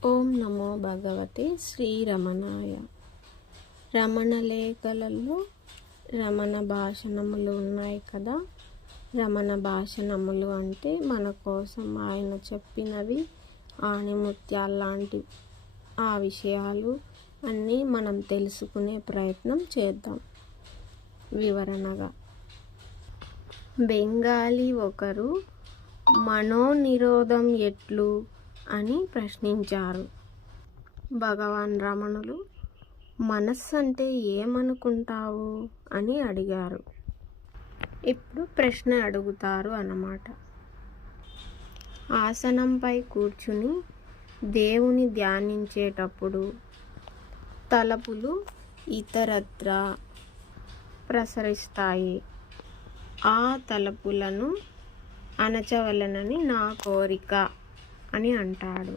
ఓం నమో భగవతే శ్రీరమణాయ. రమణ లేఖలలో రమణ భాషణములు ఉన్నాయి కదా. రమణ భాషణములు అంటే మన కోసం ఆయన చెప్పినవి, ఆణిముత్యాల్లాంటి ఆ విషయాలు అన్నీ మనం తెలుసుకునే ప్రయత్నం చేద్దాం. వివరణగా, బెంగాలీ ఒకరు మనోనిరోధం ఎట్లు అని ప్రశ్నించారు. భగవాన్ రమణులు మనస్సు అంటే ఏమనుకుంటావు అని అడిగారు. ఇప్పుడు ప్రశ్న అడుగుతారు అన్నమాట. ఆసనంపై కూర్చుని దేవుని ధ్యానించేటప్పుడు తలపులు ఇతరత్ర ప్రసరిస్తాయి. ఆ తలపులను అణచవలెనని నా కోరిక అని అంటాడు.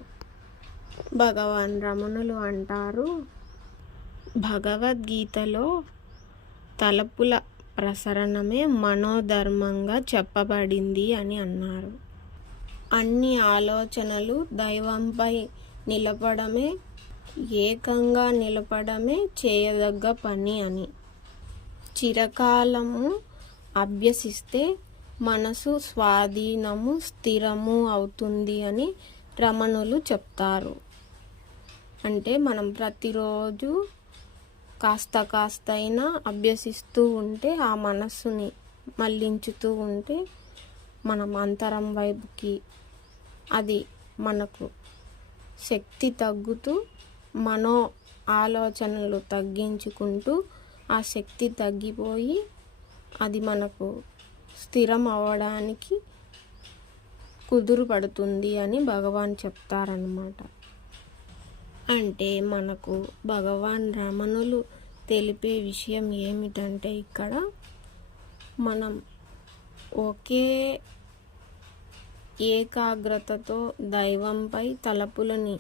భగవాన్ రమణులు అంటారు, భగవద్గీతలో తలపుల ప్రసరణమే మనోధర్మంగా చెప్పబడింది అని అన్నారు. అన్ని ఆలోచనలు దైవంపై నిలపడమే, ఏకంగా నిలపడమే చేయదగ్గ పని అని. చిరకాలము అభ్యసిస్తే మనసు స్వాధీనము, స్థిరము అవుతుంది అని రమణులు చెప్తారు. అంటే మనం ప్రతిరోజు కాస్త అయినా అభ్యసిస్తూ ఉంటే, ఆ మనస్సుని మళ్లించుతూ ఉంటే మనం అంతరం వైపుకి అది మనకు శక్తి తగ్గుతూ, మనో ఆలోచనలు తగ్గించుకుంటూ ఆ శక్తి తగ్గిపోయి అది మనకు స్థిరం అవ్వడానికి కుదురు పడుతుంది అని భగవాన్ చెప్తారన్నమాట. అంటే మనకు భగవాన్ రమణులు తెలిపే విషయం ఏమిటంటే, ఇక్కడ మనం ఒకే ఏకాగ్రతతో దైవంపై తలపులని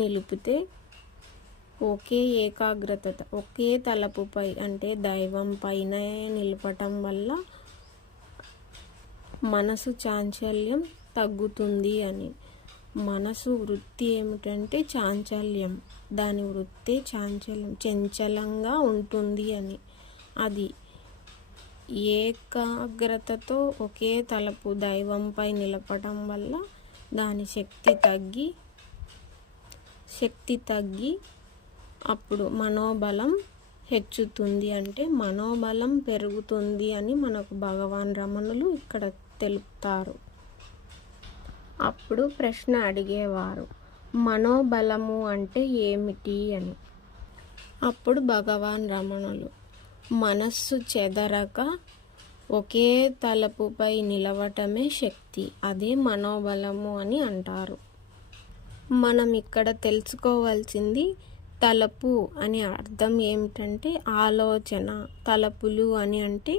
నిలిపితే, ఒకే ఏకాగ్రత ఒకే తలపుపై అంటే దైవం పైన నిలపటం వల్ల మనసు చాంచల్యం తగ్గుతుంది అని. మనసు వృత్తి ఏమిటంటే చాంచల్యం, దాని వృత్తే చాంచల్యం, చంచలంగా ఉంటుంది అని. అది ఏకాగ్రతతో ఒకే తలపు దైవంపై నిలపడం వల్ల దాని శక్తి తగ్గి అప్పుడు మనోబలం హెచ్చుతుంది, అంటే మనోబలం పెరుగుతుంది అని మనకు భగవాన్ రమణులు ఇక్కడ తెలుపుతారు. అప్పుడు ప్రశ్న అడిగేవారు, మనోబలము అంటే ఏమిటి అని. అప్పుడు భగవాన్ రమణులు మనస్సు చెదరక ఒకే తలపుపై నిలవటమే శక్తి, అదే మనోబలము అని అంటారు. మనం ఇక్కడ తెలుసుకోవాల్సింది, తలపు అని అర్థం ఏమిటంటే ఆలోచన, తలపులు అని అంటే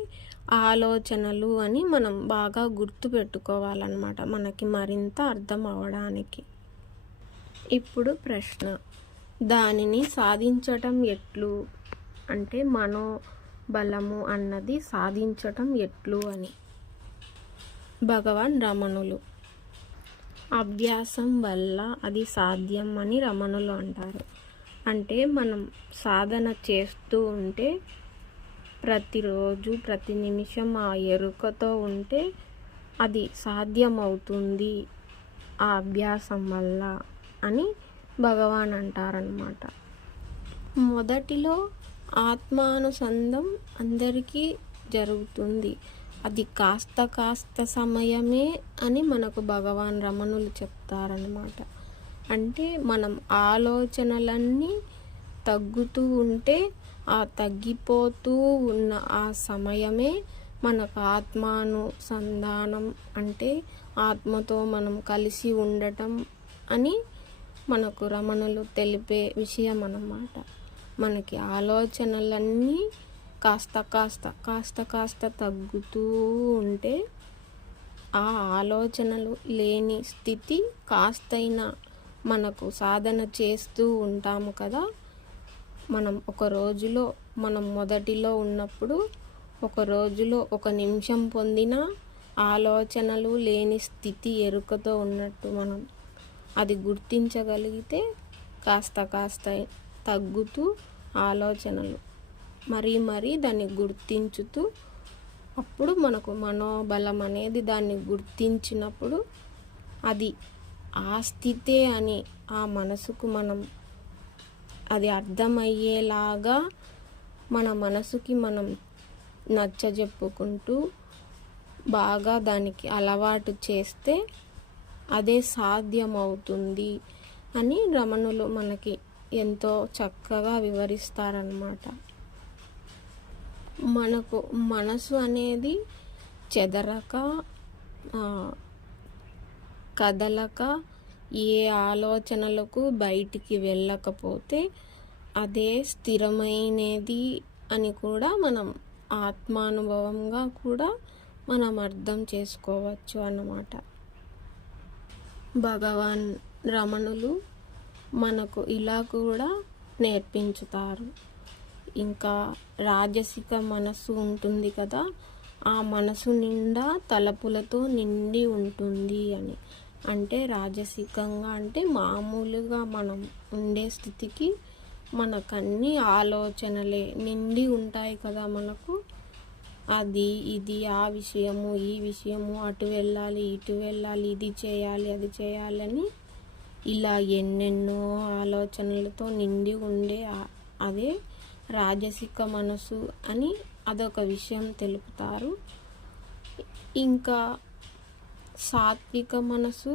ఆలోచనలు అని మనం బాగా గుర్తు పెట్టుకోవాలన్నమాట, మనకి మరింత అర్థం అవడానికి. ఇప్పుడు ప్రశ్న, దానిని సాధించటం ఎట్లు అంటే మనోబలము అన్నది సాధించటం ఎట్లు అని. భగవాన్ రమణులు అభ్యాసం వల్ల అది సాధ్యం అని రమణులు అంటారు. అంటే మనం సాధన చేస్తూ ఉంటే, ప్రతిరోజు ప్రతి నిమిషం ఆ ఎరుకతో ఉంటే అది సాధ్యమవుతుంది ఆ అభ్యాసం వల్ల అని భగవాన్ అంటారనమాట. మొదటిలో ఆత్మానుసంధం అందరికీ జరుగుతుంది, అది కాస్త సమయమే అని మనకు భగవాన్ రమణులు చెప్తారనమాట. అంటే మనం ఆలోచనలన్నీ తగ్గుతూ ఉంటే, ఆ తగ్గిపోతూ ఉన్న ఆ సమయమే మనకు ఆత్మానుసంధానం, అంటే ఆత్మతో మనం కలిసి ఉండటం అని మనకు రమణులు తెలిపే విషయం అన్నమాట. మనకి ఆలోచనలన్నీ కాస్త తగ్గుతూ ఉంటే, ఆ ఆలోచనలు లేని స్థితి కాస్తైనా మనకు సాధన చేస్తూ ఉంటాము కదా. మనం ఒక రోజులో, మనం మొదటిలో ఉన్నప్పుడు ఒక రోజులో 1 నిమిషం పొందిన ఆలోచనలు లేని స్థితి ఎరుకతో ఉన్నట్టు మనం అది గుర్తించగలిగితే కాస్త కాస్త తగ్గుతూ ఆలోచనలు మరీ దాన్ని గుర్తించుతూ అప్పుడు మనకు మనోబలం అనేది దాన్ని గుర్తించినప్పుడు అది ఆ స్థితే అని ఆ మనసుకు మనం అది అర్థమయ్యేలాగా మన మనసుకి మనం నచ్చజెప్పుకుంటూ బాగా దానికి అలవాటు చేస్తే అదే సాధ్యమవుతుంది అని రమణులు మనకి ఎంతో చక్కగా వివరిస్తారన్నమాట. మనకు మనసు అనేది చెదరక కదలక ఏ ఆలోచనలకు బయటికి వెళ్ళకపోతే అదే స్థిరమైనది అని కూడా మనం ఆత్మానుభవంగా కూడా మనం అర్థం చేసుకోవచ్చు అన్నమాట. భగవాన్ రమణులు మనకు ఇలా కూడా నేర్పించుతారు. ఇంకా రాజసిక మనసు ఉంటుంది కదా, ఆ మనసు నిండా తలపులతో నిండి ఉంటుంది అని. అంటే రాజసికంగా అంటే మామూలుగా మనం ఉండే స్థితికి మనకన్నీ ఆలోచనలే నిండి ఉంటాయి కదా మనకు. అది ఇది ఆ విషయము ఈ విషయము, అటు వెళ్ళాలి ఇటు వెళ్ళాలి, ఇది చేయాలి అది చేయాలని ఇలా ఎన్నెన్నో ఆలోచనలతో నిండి ఉండే అదే రాజసిక మనసు అని అదొక విషయం తెలుపుతారు. ఇంకా సాత్విక మనసు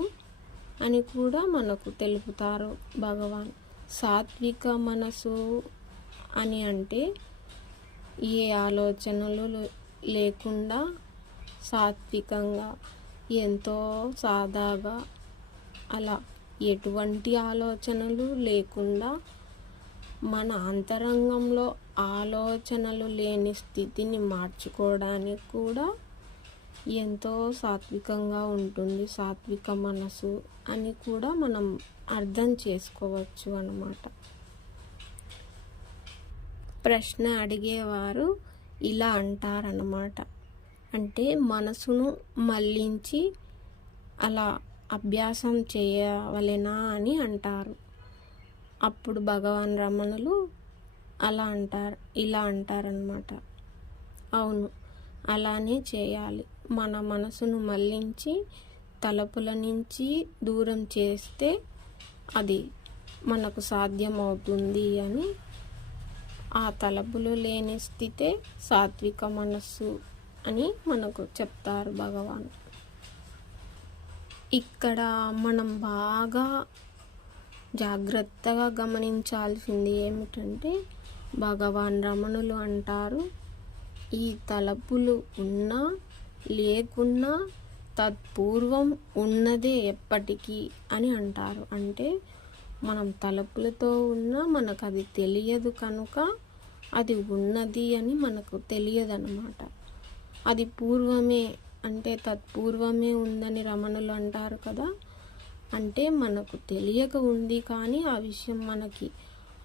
అని కూడా మనకు తెలుపుతారు భగవాన్. సాత్విక మనసు అని అంటే ఏ ఆలోచనలు లేకుండా సాత్వికంగా ఎంతో సాదాగా అలా ఎటువంటి ఆలోచనలు లేకుండా మన అంతరంగంలో ఆలోచనలు లేని స్థితిని మార్చుకోవడానికి కూడా ఎంతో సాత్వికంగా ఉంటుంది సాత్విక మనసు అని కూడా మనం అర్థం చేసుకోవచ్చు అన్నమాట. ప్రశ్న అడిగేవారు ఇలా అంటారన్నమాట. అంటే మనసును మళ్ళించి అలా అభ్యాసం చేయవలెనా అని అంటారు. అప్పుడు భగవాన్ రమణులు ఇలా అంటారనమాట. అవును, అలానే చేయాలి. మన మనసును మళ్ళించి తలపుల నుంచి దూరం చేస్తే అది మనకు సాధ్యమవుతుంది అని. ఆ తలపులు లేని స్థితే సాత్విక మనస్సు అని మనకు చెప్తారు భగవాన్. ఇక్కడ మనం బాగా జాగ్రత్తగా గమనించాల్సింది ఏమిటంటే భగవాన్ రమణులు అంటారు, ఈ తలపులు ఉన్నా లేకున్నా తత్పూర్వం ఉన్నదే ఎప్పటికీ అని అంటారు. అంటే మనం తలపులతో ఉన్నా మనకు అది తెలియదు కనుక అది ఉన్నది అని మనకు తెలియదన్నమాట. అది పూర్వమే అంటే తత్పూర్వమే ఉందని రమణులు అంటారు కదా. అంటే మనకు తెలియక ఉంది కానీ ఆ విషయం మనకి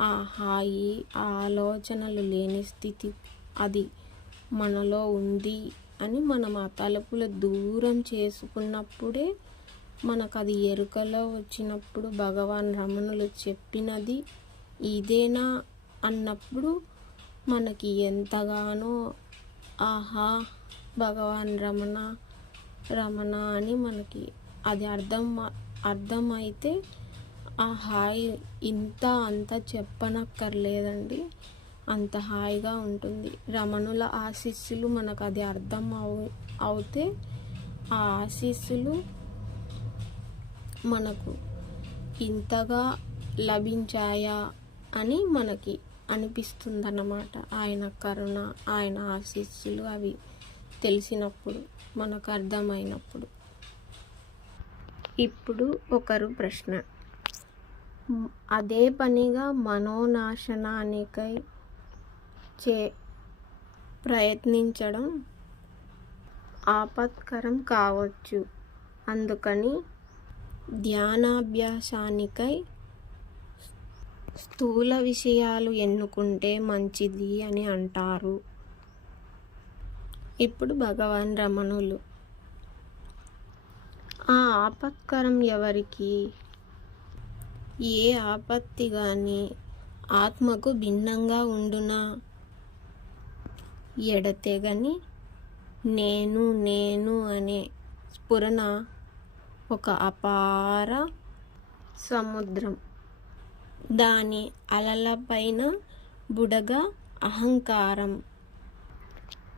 ఆ హాయి ఆ ఆలోచనలు లేని స్థితి అది మనలో ఉంది అని మనం ఆ తలుపులు దూరం చేసుకున్నప్పుడే మనకు అది ఎరుకలో వచ్చినప్పుడు భగవాన్ రమణులు చెప్పినది ఇదేనా అన్నప్పుడు మనకి ఎంతగానో ఆహా భగవాన్ రమణ అని మనకి అది అర్థమైతే ఆ హాయి అంత చెప్పనక్కర్లేదండి. అంత హాయిగా ఉంటుంది. రమణుల ఆశీస్సులు మనకు అది అర్థం అవుతే ఆ ఆశీస్సులు మనకు ఇంతగా లభించాయా అని మనకి అనిపిస్తుందన్నమాట. ఆయన కరుణ ఆయన ఆశీస్సులు అవి తెలిసినప్పుడు మనకు అర్థమైనప్పుడు. ఇప్పుడు ఒకరు ప్రశ్న, అదే పనిగా మనోనాశనానికై ప్రయత్నించడం ఆపత్కరం కావచ్చు, అందుకని ధ్యానాభ్యాసానికై స్థూల విషయాలు ఎన్నుకుంటే మంచిది అని అంటారు. ఇప్పుడు భగవాన్ రమణులు, ఆ ఆపత్కరం ఎవరికి? ఏ ఆపత్తి గాని ఆత్మకు భిన్నంగా ఉండునా? ఎడతెగని నేను నేను అనే స్ఫురణ ఒక అపార సముద్రం. దాని అలలపైన బుడగ అహంకారం.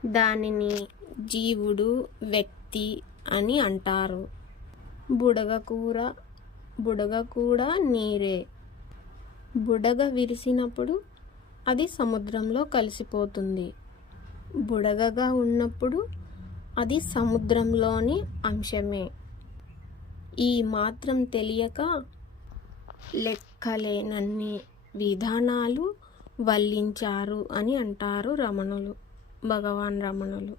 దానిని జీవుడు, వ్యక్తి అని అంటారు. బుడగ కూడా నీరే. బుడగ విరిసినప్పుడు అది సముద్రంలో కలిసిపోతుంది. బుడగగా ఉన్నప్పుడు అది సముద్రంలోని అంశమే. ఈ మాత్రం తెలియక లెక్కలేనన్ని విధానాలు వల్లించారు అని అంటారు భగవాన్ రమణులు.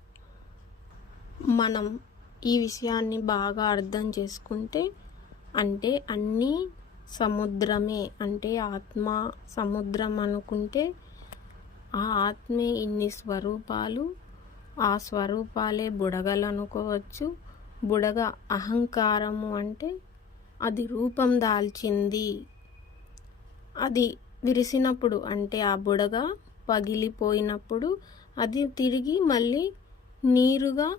మనం ఈ విషయాన్ని బాగా అర్థం చేసుకుంటే, అంటే అన్నీ సముద్రమే, అంటే ఆత్మ సముద్రం అనుకుంటే ఆ ఆత్మే ఇన్ని స్వరూపాలు, ఆ స్వరూపాలే బుడగలు అనుకోవచ్చు. బుడగ అహంకారము అంటే అది రూపం దాల్చింది. అది విరిసినప్పుడు అంటే ఆ బుడగ పగిలిపోయినప్పుడు అది తిరిగి మళ్ళీ నీరుగా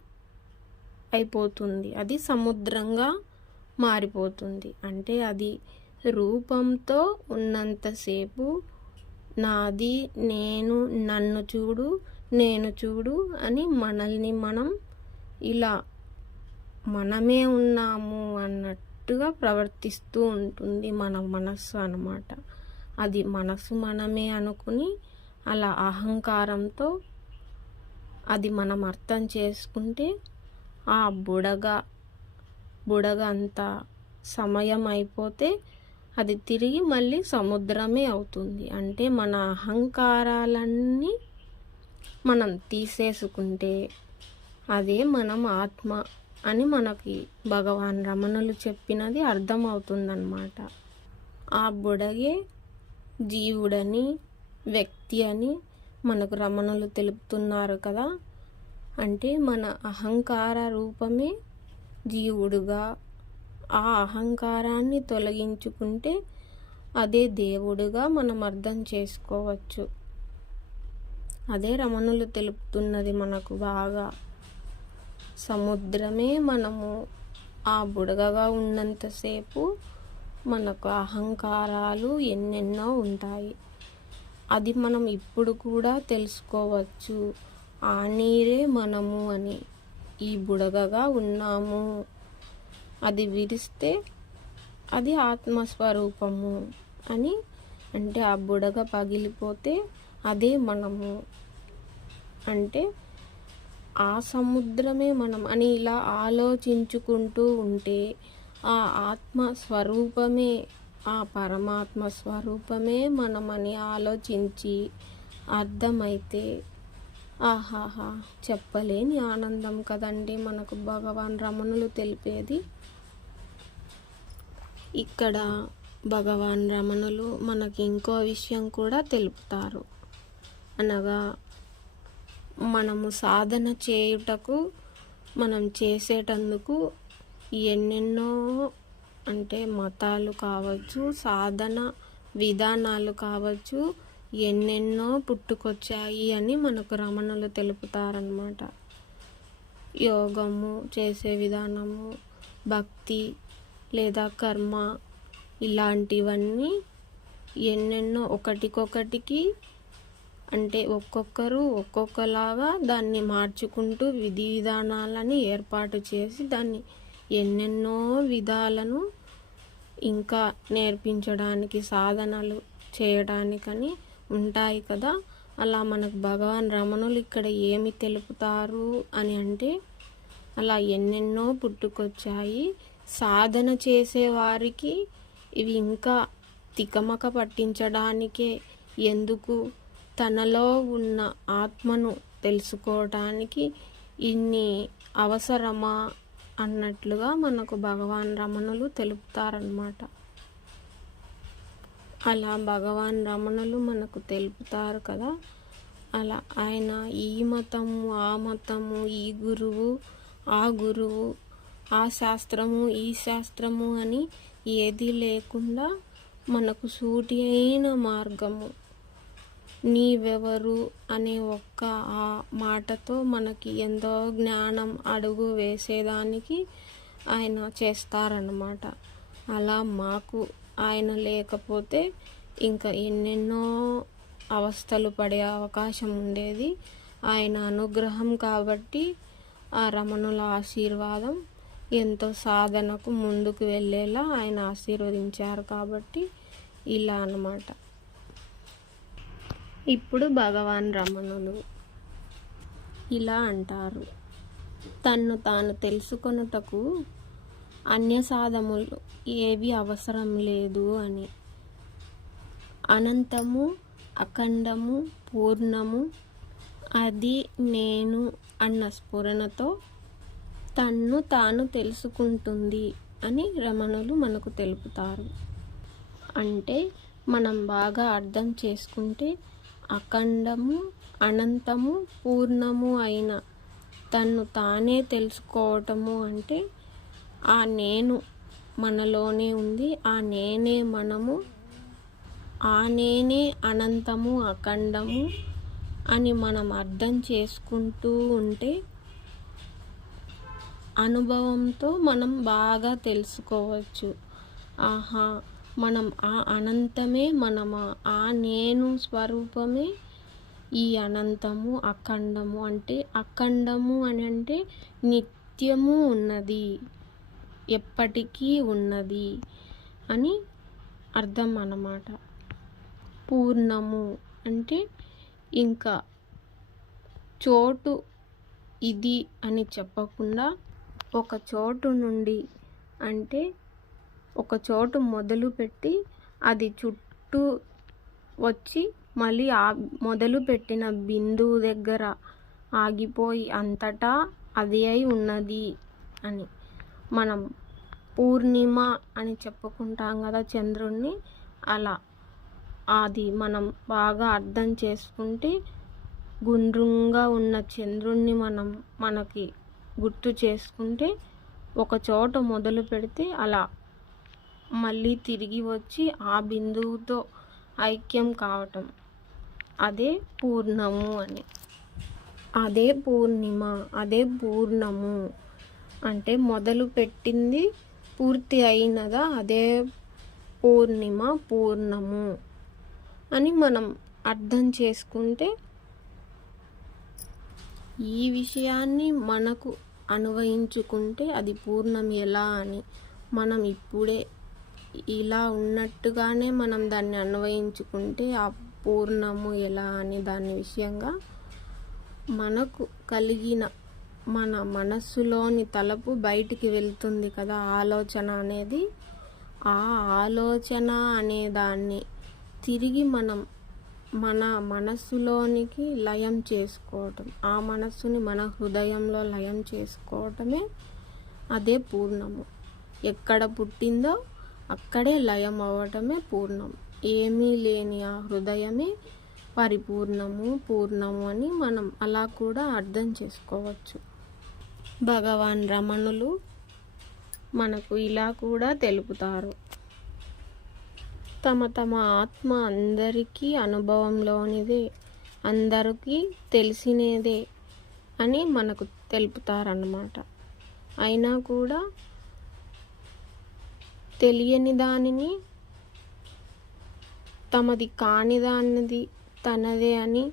అయిపోతుంది. అది సముద్రంగా మారిపోతుంది. అంటే అది రూపంతో ఉన్నంతసేపు నాది, నేను, నన్ను చూడు, నేను చూడు అని మనల్ని మనం ఇలా మనమే ఉన్నాము అన్నట్టుగా ప్రవర్తిస్తూ ఉంటుంది మన మనస్సు అన్నమాట. అది మనసు మనమే అనుకుని అలా అహంకారంతో అది మనం అర్థం చేసుకుంటే ఆ బుడగ అంత సమయం అయిపోతే అది తిరిగి మళ్ళీ సముద్రమే అవుతుంది. అంటే మన అహంకారాలన్నీ మనం తీసేసుకుంటే అదే మనం ఆత్మ అని మనకి భగవాన్ రమణులు చెప్పినది అర్థమవుతుందన్నమాట. ఆ బుడగే జీవుడని, వ్యక్తి అని మనకు రమణులు తెలుపుతున్నారు కదా. అంటే మన అహంకార రూపమే జీవుడుగా, ఆ అహంకారాన్ని తొలగించుకుంటే అదే దేవుడుగా మనం అర్థం చేసుకోవచ్చు. అదే రమణులు తెలుపుతున్నది మనకు బాగా. సముద్రమే మనము ఆ బుడగగా ఉన్నంతసేపు మనకు అహంకారాలు ఎన్నెన్నో ఉంటాయి. అది మనం ఇప్పుడు కూడా తెలుసుకోవచ్చు. ఆ నీరే మనము అని, ఈ బుడగగా ఉన్నాము. అది విరిస్తే అది ఆత్మస్వరూపము అని, అంటే ఆ బుడగ పగిలిపోతే అదే మనము, అంటే ఆ సముద్రమే మనం అని ఇలా ఆలోచించుకుంటూ ఉంటే ఆ ఆత్మ స్వరూపమే, ఆ పరమాత్మ స్వరూపమే మనమని ఆలోచించి అర్థమైతే ఆహాహా చెప్పలేని ఆనందం కదండి మనకు భగవాన్ రమణులు తెలిపేది. ఇక్కడ భగవాన్ రమణులు మనకి ఇంకో విషయం కూడా తెలుపుతారు. అనగా మనము సాధన చేయుటకు, మనం చేసేటందుకు ఎన్నెన్నో, అంటే మతాలు కావచ్చు, సాధన విధానాలు కావచ్చు, ఎన్నెన్నో పుట్టుకొచ్చాయి అని మనకు రమణులు తెలుపుతారన్నమాట. యోగము చేసే విధానము, భక్తి లేదా కర్మ, ఇలాంటివన్నీ ఎన్నెన్నో ఒకటికొకటికి, అంటే ఒక్కొక్కరు ఒక్కొక్కలాగా దాన్ని మార్చుకుంటూ విధి విధానాలని ఏర్పాటు చేసి దాన్ని ఎన్నెన్నో విధాలను ఇంకా నేర్పించడానికి, సాధనలు చేయడానికని ఉంటాయి కదా. అలా మనకు భగవాన్ రమణులు ఇక్కడ ఏమి తెలుపుతారు అని అంటే, అలా ఎన్నెన్నో పుట్టుకొచ్చాయి. సాధన చేసేవారికి ఇవి ఇంకా తికమక పట్టించడానికే, ఎందుకు తనలో ఉన్న ఆత్మను తెలుసుకోవటానికి ఇన్ని అవసరమా అన్నట్లుగా మనకు భగవాన్ రమణులు తెలుపుతారన్నమాట. అలా భగవాన్ రమణులు మనకు తెలుపుతారు కదా. అలా ఆయన ఈ మతము, ఆ మతము, ఈ గురువు, ఆ గురువు, ఆ శాస్త్రము, ఈ శాస్త్రము అని ఏది లేకుండా మనకు సూటి అయిన మార్గము. నీవెవరు అనే ఒక్క ఆ మాటతో మనకి ఎంతో జ్ఞానం అడుగు వేసేదానికి ఆయన చేస్తారన్నమాట. అలా మాకు ఆయన లేకపోతే ఇంకా ఎన్నెన్నో అవస్థలు పడే అవకాశం ఉండేది. ఆయన అనుగ్రహం కాబట్టి, ఆ రమణుల ఆశీర్వాదం ఎంతో సాధనకు ముందుకు వెళ్ళేలా ఆయన ఆశీర్వదించారు కాబట్టి ఇలా అన్నమాట. ఇప్పుడు భగవాన్ రమణులు ఇలా అంటారు: తన్ను తాను తెలుసుకొనుటకు అన్య సాధములు ఏవి అవసరం లేదు అని. అనంతము, అఖండము, పూర్ణము అది నేను అన్న స్ఫురణతో తన్ను తాను తెలుసుకుంటుంది అని రమణులు మనకు తెలుపుతారు. అంటే మనం బాగా అర్థం చేసుకుంటే అఖండము, అనంతము, పూర్ణము అయిన తన్ను తానే తెలుసుకోవటము అంటే ఆ నేను మనలోనే ఉంది. ఆ నేనే మనము. ఆ నేనే అనంతము, అఖండము అని మనం అర్థం చేసుకుంటూ ఉంటే అనుభవంతో మనం బాగా తెలుసుకోవచ్చు. ఆహా, మనం ఆ అనంతమే మనమా, ఆ నేను స్వరూపమే ఈ అనంతము, అఖండము. అంటే అఖండము అని అంటే నిత్యము ఉన్నది, ఎప్పటికీ ఉన్నది అని అర్థం అన్నమాట. పూర్ణము అంటే ఇంకా చోటు ఇది అని చెప్పకుండా ఒక చోటు నుండి, అంటే ఒక చోటు మొదలుపెట్టి అది చుట్టూ వచ్చి మళ్ళీ ఆ మొదలుపెట్టిన బిందువు దగ్గర ఆగిపోయి అంతటా అది అయి ఉన్నది అని. మనం పూర్ణిమ అని చెప్పుకుంటాం కదా చంద్రుణ్ణి, అలా అది మనం బాగా అర్థం చేసుకుంటే గుండ్రంగా ఉన్న చంద్రుణ్ణి మనకి గుర్తు చేసుకుంటే ఒక చోట మొదలు పెడితే అలా మళ్ళీ తిరిగి వచ్చి ఆ బిందువుతో ఐక్యం కావటం, అదే పూర్ణము అని. అదే పూర్ణిమ, అదే పూర్ణము అంటే మొదలు పెట్టింది పూర్తి అయినదా, అదే పూర్ణిమ, పూర్ణము అని మనం అర్థం చేసుకుంటే ఈ విషయాన్ని మనకు అన్వయించుకుంటే అది పూర్ణం ఎలా అని మనం ఇప్పుడే ఇలా ఉన్నట్టుగానే మనం దాన్ని అన్వయించుకుంటే ఆ పూర్ణము ఎలా అని దాని విషయంగా మనకు కలిగిన మన మనస్సులోని తలపు బయటికి వెళ్తుంది కదా ఆలోచన అనేది. ఆ ఆలోచన అనే దాన్ని తిరిగి మనం మన మనస్సులోనికి లయం చేసుకోవటం, ఆ మనస్సుని మన హృదయంలో లయం చేసుకోవటమే అదే పూర్ణము. ఎక్కడ పుట్టిందో అక్కడే లయం అవ్వటమే పూర్ణం. ఏమీ లేని ఆ హృదయమే పరిపూర్ణము, పూర్ణము అని మనం అలా కూడా అర్థం చేసుకోవచ్చు. భగవాన్ రమణులు మనకు ఇలా కూడా తెలుపుతారు: తమ తమ ఆత్మ అందరికీ అనుభవంలోనిదే, అందరికీ తెలిసినదే అని మనకు తెలుపుతారన్నమాట. అయినా కూడా తెలియని దానిని, తమది కాని దానిది తనదే అని,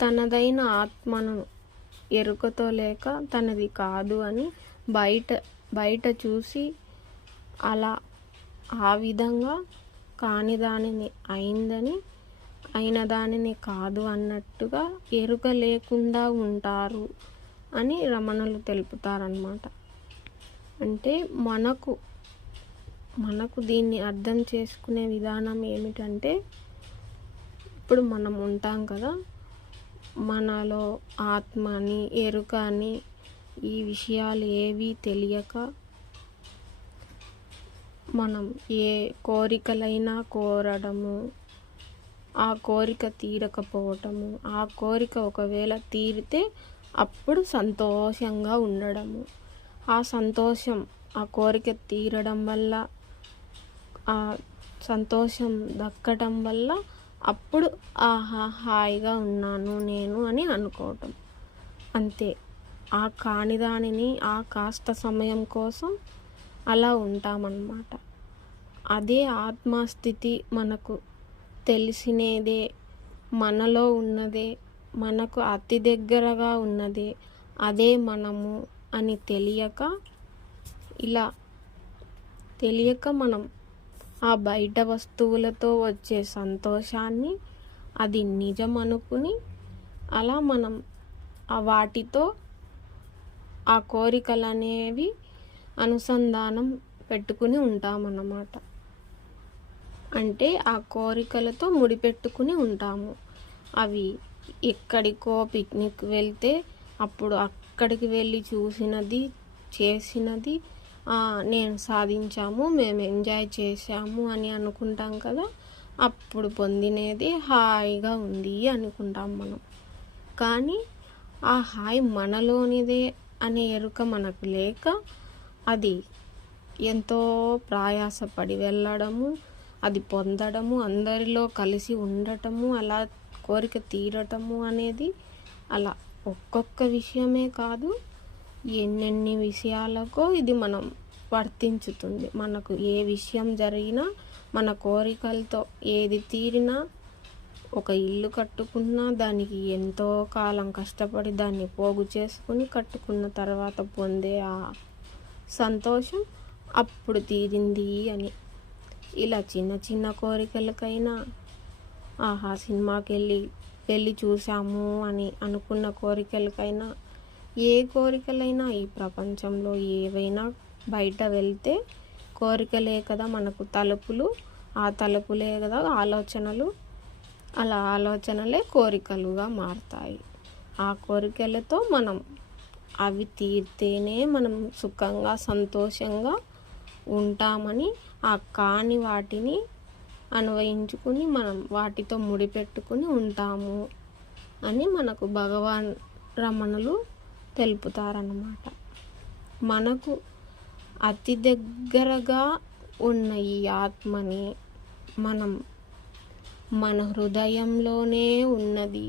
తనదైన ఆత్మను ఎరుకతో లేక తనది కాదు అని బయట చూసి అలా ఆ విధంగా కాని దానిని అయిందని, అయిన దానిని కాదు అన్నట్టుగా ఎరుక లేకుండా ఉంటారు అని రమణులు తెలుపుతారన్నమాట. అంటే మనకు దీన్ని అర్థం చేసుకునే విధానం ఏమిటంటే, ఇప్పుడు మనం ఉంటాం కదా, మనలో ఆత్మ అని, ఎరుక అని ఈ విషయాలు ఏవీ తెలియక మనం ఏ కోరికలైనా కోరడము, ఆ కోరిక తీరకపోవటము, ఆ కోరిక ఒకవేళ తీరితే అప్పుడు సంతోషంగా ఉండడము, ఆ సంతోషం ఆ కోరిక తీరడం వల్ల ఆ సంతోషం దక్కటం వల్ల అప్పుడు ఆహా హాయిగా ఉన్నాను నేను అని అనుకోవటం. అంతే. ఆ కాని దానిని ఆ కాస్త సమయం కోసం అలా ఉంటామన్నమాట. అదే ఆత్మస్థితి మనకు తెలిసినదే, మనలో ఉన్నదే, మనకు అతి దగ్గరగా ఉన్నదే, అదే మనము అని తెలియక మనం ఆ బయట వస్తువులతో వచ్చే సంతోషాన్ని అది నిజం అనుకుని అలా మనం వాటితో ఆ కోరికలు అనేవి అనుసంధానం పెట్టుకుని ఉంటామన్నమాట. అంటే ఆ కోరికలతో ముడిపెట్టుకుని ఉంటాము. అవి ఎక్కడికో పిక్నిక్ వెళ్తే అప్పుడు అక్కడికి వెళ్ళి చూసినది, చేసినది, నేను సాధించాము, మేము ఎంజాయ్ చేశాము అని అనుకుంటాం కదా. అప్పుడు పొందినది హాయిగా ఉంది అనుకుంటాం మనం. కానీ ఆ హాయి మనలోనిదే అనే ఎరుక మనకు లేక అది ఎంతో ప్రయాసపడి వెళ్ళడము, అది పొందడము, అందరిలో కలిసి ఉండటము, అలా కోరిక తీరటము అనేది అలా ఒక్కొక్క విషయమే కాదు, ఎన్నెన్ని విషయాలకో ఇది మనం వర్తించుతుంది. మనకు ఏ విషయం జరిగినా, మన కోరికలతో ఏది తీరినా, ఒక ఇల్లు కట్టుకున్నా దానికి ఎంతో కాలం కష్టపడి దాన్ని పోగు చేసుకుని కట్టుకున్న తర్వాత పొందే ఆ సంతోషం అప్పుడు తీరింది అని. ఇలా చిన్న చిన్న కోరికలకైనా, ఆహా సినిమాకి వెళ్ళి చూసాము అని అనుకున్న కోరికలకైనా, ఏ కోరికలైనా ఈ ప్రపంచంలో ఏవైనా బయట వెళ్తే కోరికలే కదా మనకు తలుపులు, ఆ తలుపులే కదా ఆలోచనలు, అలా ఆలోచనలే కోరికలుగా మారుతాయి. ఆ కోరికలతో మనం అవి తీరితేనే మనం సుఖంగా సంతోషంగా ఉంటామని ఆ కాని వాటిని అన్వయించుకుని మనం వాటితో ముడిపెట్టుకుని ఉంటాము అని మనకు భగవాన్ రమణులు తెలుపుతారన్నమాట. మనకు అతి దగ్గరగా ఉన్న ఈ ఆత్మని మనం మన హృదయంలోనే ఉన్నది,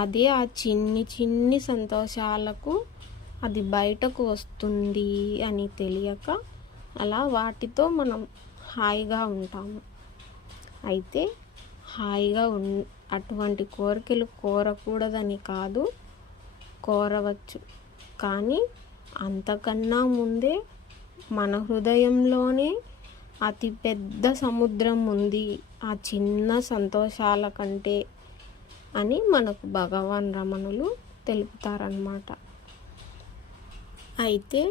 అదే ఆ చిన్ని చిన్ని సంతోషాలకు అది బయటకు వస్తుంది అని తెలియక అలా వాటితో మనం హాయిగా ఉంటాము. అయితే హాయిగా అటువంటి కోరికలు కోరకూడదని కాదు, కోరవచ్చు. కానీ అంతకన్నా ముందే మన హృదయంలోనే అతి పెద్ద సముద్రం ఉంది ఆ చిన్న సంతోషాల కంటే అని మనకు భగవాన్ రమణులు తెలుపుతారన్నమాట. అయితే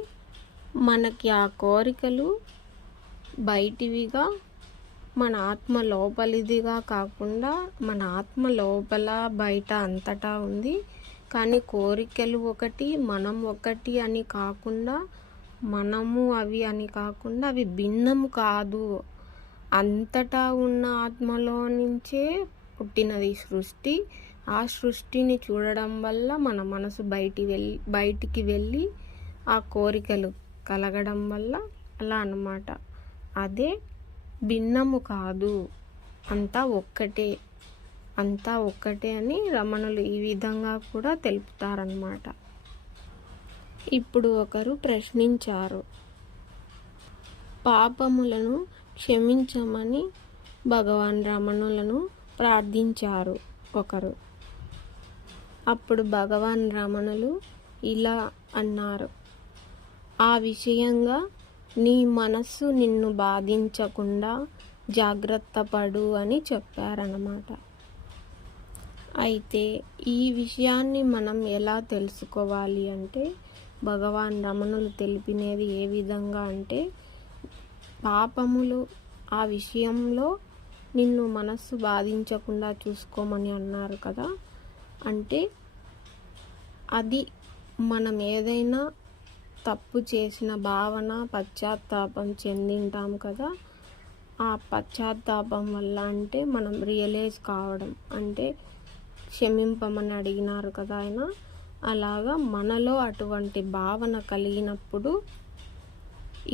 మనకి ఆ కోరికలు బయటివిగా, మన ఆత్మ లోపలిదిగా కాకుండా, మన ఆత్మ లోపల బయట అంతటా ఉంది. కానీ కోరికలు ఒకటి, మనం ఒకటి అని కాకుండా, మనము అవి అని కాకుండా, అవి భిన్నము కాదు, అంతటా ఉన్న ఆత్మలో నుంచే పుట్టినది సృష్టి. ఆ సృష్టిని చూడడం వల్ల మన మనసు బయటికి వెళ్ళి ఆ కోరికలు కలగడం వల్ల అలా అన్నమాట. అదే భిన్నము కాదు, అంతా ఒక్కటే అని రమణులు ఈ విధంగా కూడా తెలుపుతారన్నమాట. ఇప్పుడు ఒకరు ప్రశ్నించారు, పాపములను క్షమించమని భగవాన్ రమణులను ప్రార్థించారు ఒకరు. అప్పుడు భగవాన్ రమణులు ఇలా అన్నారు, ఆ విషయంగా నీ మనస్సు నిన్ను బాధించకుండా జాగ్రత్త పడు అని చెప్పారన్నమాట. అయితే ఈ విషయాన్ని మనం ఎలా తెలుసుకోవాలి అంటే, భగవాన్ రమణులు తెలిపినది ఏ విధంగా అంటే, పాపములు ఆ విషయంలో నిన్ను మనస్సు బాధించకుండా చూసుకోమని అన్నారు కదా. అంటే అది మనం ఏదైనా తప్పు చేసిన భావన, పశ్చాత్తాపం చెందింటాం కదా. ఆ పశ్చాత్తాపం వల్ల అంటే మనం రియలైజ్ కావడం, అంటే క్షమింపమని అడిగినారు కదా ఆయన. అలాగా మనలో అటువంటి భావన కలిగినప్పుడు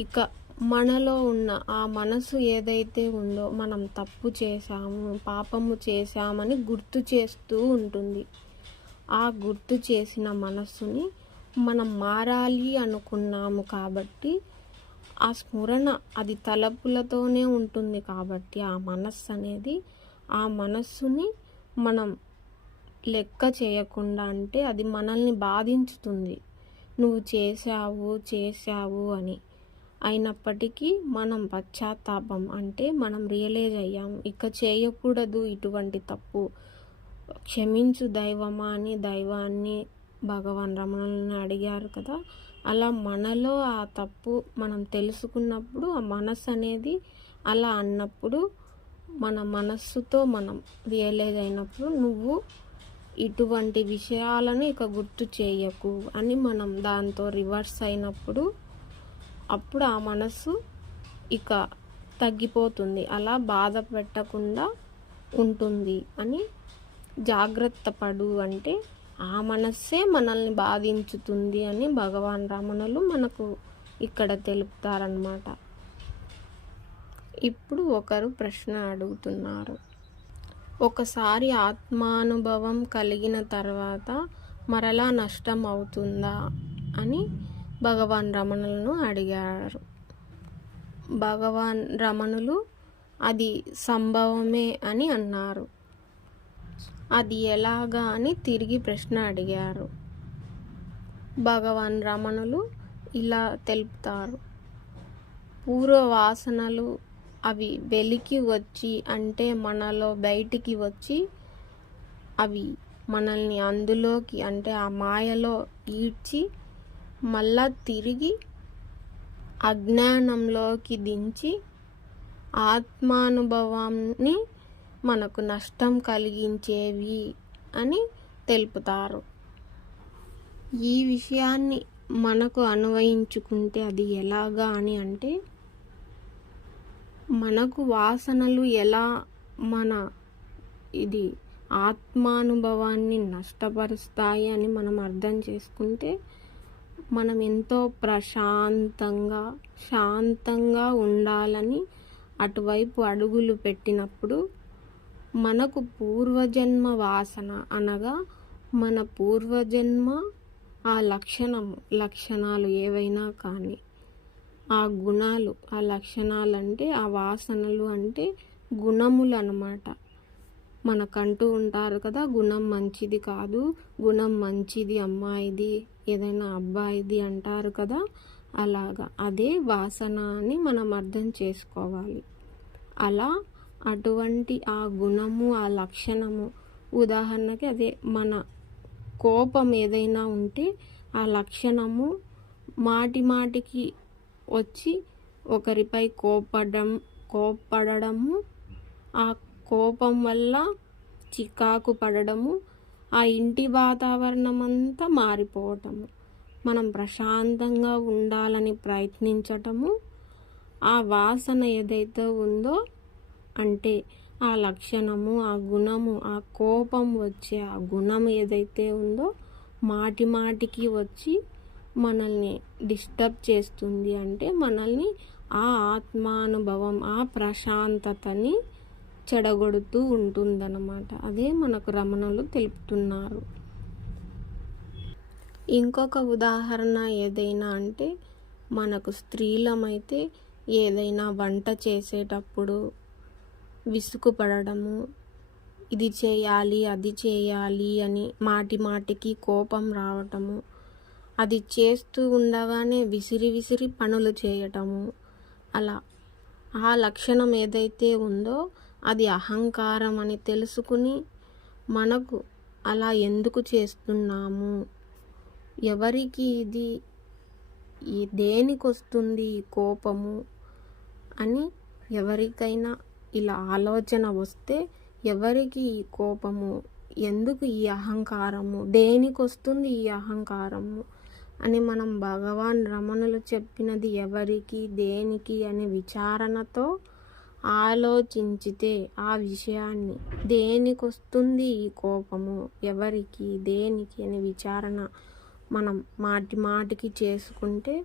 ఇక మనలో ఉన్న ఆ మనసు ఏదైతే ఉందో మనం తప్పు చేశాము, పాపము చేశామని గుర్తు చేస్తూ ఉంటుంది. ఆ గుర్తు చేసిన మనస్సుని మనం మారాలి అనుకున్నాము కాబట్టి ఆ స్మరణ అది తలపులతోనే ఉంటుంది కాబట్టి ఆ మనస్సు అనేది ఆ మనస్సుని మనం లెక్క చేయకుండా అంటే అది మనల్ని బాధించుతుంది. నువ్వు చేశావు అని. అయినప్పటికీ మనం పశ్చాత్తాపం అంటే మనం రియలైజ్ అయ్యాము, ఇక చేయకూడదు ఇటువంటి తప్పు, క్షమించు దైవమా అని దైవాన్ని భగవాన్ రమణులను అడిగారు కదా. అలా మనలో ఆ తప్పు మనం తెలుసుకున్నప్పుడు ఆ మనస్సు అనేది అలా అన్నప్పుడు మన మనస్సుతో మనం రియలైజ్ అయినప్పుడు నువ్వు ఇటువంటి విషయాలను ఇక గుర్తు చేయకు అని మనం దాంతో రివర్స్ అయినప్పుడు అప్పుడు ఆ మనస్సు ఇక తగ్గిపోతుంది, అలా బాధ పెట్టకుండా ఉంటుంది అని. జాగ్రత్త పడు అంటే ఆ మనస్సే మనల్ని బాధించుతుంది అని భగవాన్ రమణులు మనకు ఇక్కడ తెలుపుతారన్నమాట. ఇప్పుడు ఒకరు ప్రశ్న అడుగుతున్నారు, ఒకసారి ఆత్మానుభవం కలిగిన తర్వాత మరలా నష్టం అవుతుందా అని భగవాన్ రమణులను అడిగారు. భగవాన్ రమణులు అది సంభవమే అని అన్నారు. అది ఎలాగా అని తిరిగి ప్రశ్న అడిగారు. భగవాన్ రమణులు ఇలా తెలుపుతారు, పూర్వ వాసనలు అవి వెలికి వచ్చి అంటే మనలో బయటికి వచ్చి అవి మనల్ని అందులోకి అంటే ఆ మాయలో ఈడ్చి మళ్ళా తిరిగి అజ్ఞానంలోకి దించి ఆత్మానుభవాన్ని మనకు నష్టం కలిగించేవి అని తెలుపుతారు. ఈ విషయాన్ని మనకు అన్వయించుకుంటే అది ఎలాగా అని అంటే మనకు వాసనలు ఎలా మన ఇది ఆత్మానుభవాన్ని నష్టపరుస్తాయి అని మనం అర్థం చేసుకుంటే మనం ఎంతో శాంతంగా ఉండాలని అటువైపు అడుగులు పెట్టినప్పుడు మనకు పూర్వజన్మ వాసన అనగా మన పూర్వజన్మ ఆ లక్షణాలు ఏవైనా కానీ ఆ గుణాలు, ఆ లక్షణాలు అంటే ఆ వాసనలు అంటే గుణములు అన్నమాట. మనకంటూ ఉంటారు కదా, గుణం మంచిది కాదు, గుణం మంచిది అమ్మాయిది, ఏదైనా అబ్బాయిది అంటారు కదా, అలాగా అదే వాసన అని మనం అర్థం చేసుకోవాలి. అలా అటువంటి ఆ గుణము, ఆ లక్షణము, ఉదాహరణకి అదే మన కోపం ఏదైనా ఉంటే ఆ లక్షణము మాటికి వచ్చి ఒకరిపై కోపడము, ఆ కోపం వల్ల చికాకు పడడము, ఆ ఇంటి వాతావరణం అంతా మారిపోవటము, మనం ప్రశాంతంగా ఉండాలని ప్రయత్నించటము, ఆ వాసన ఏదైతే ఉందో అంటే ఆ లక్షణము, ఆ గుణము, ఆ కోపం వచ్చే ఆ గుణం ఏదైతే ఉందో మాటికి వచ్చి మనల్ని డిస్టర్బ్ చేస్తుంది అంటే మనల్ని ఆ ఆత్మానుభవం, ఆ ప్రశాంతతని చెడగొడుతూ ఉంటుందన్నమాట. అదే మనకు రమణులు తెలుపుతున్నారు. ఇంకొక ఉదాహరణ ఏదైనా అంటే మనకు స్త్రీలమైతే ఏదైనా వంట చేసేటప్పుడు విసుగు పడడము, ఇది చేయాలి అది చేయాలి అని మాటికి కోపం రావటము, అది చేస్తూ ఉండగానే విసిరి పనులు చేయటము, అలా ఆ లక్షణం ఏదైతే ఉందో అది అహంకారం అని తెలుసుకుని మనకు అలా ఎందుకు చేస్తున్నాము, ఎవరికి ఇది దేనికొస్తుంది ఈ కోపము అని ఎవరికైనా ఇలా ఆలోచన వస్తే ఎవరికి ఈ కోపము, ఎందుకు ఈ అహంకారము, దేనికొస్తుంది ఈ అహంకారము అని మనం భగవాన్ రమణులు చెప్పినది ఎవరికి దేనికి అనే విచారణతో ఆలోచించితే ఆ విషయాన్ని దేనికొస్తుంది ఈ కోపము, ఎవరికి దేనికి అనే విచారణ మనం మాటికి చేసుకుంటే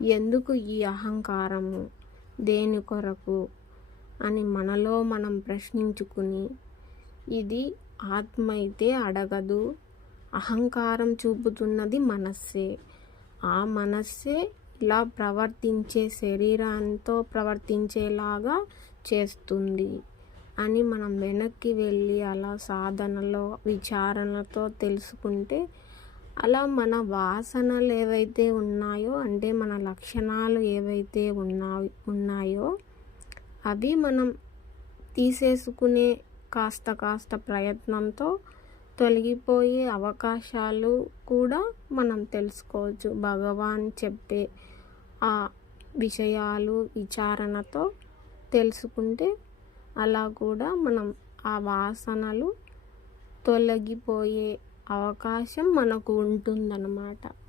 ఎందుకు ఈ అహంకారము, దేని కొరకు అని మనలో మనం ప్రశ్నించుకుని, ఇది ఆత్మ అయితే అడగదు, అహంకారం చూపుతున్నది మనస్సే, ఆ మనస్సే ఇలా ప్రవర్తించే శరీరంతో ప్రవర్తించేలాగా చేస్తుంది అని మనం వెనక్కి వెళ్ళి అలా సాధనలో విచారణతో తెలుసుకుంటే, అలా మన వాసనలు ఏవైతే ఉన్నాయో, అంటే మన లక్షణాలు ఏవైతే ఉన్నాయో అవి మనం తీసేసుకునే కాస్త ప్రయత్నంతో తొలగిపోయే అవకాశాలు కూడా మనం తెలుసుకోవచ్చు. భగవాన్ చెప్పే ఆ విషయాలు విచారణతో తెలుసుకుంటే అలా కూడా మనం ఆ వాసనలు తొలగిపోయే అవకాశం మనకు ఉంటుందన్నమాట.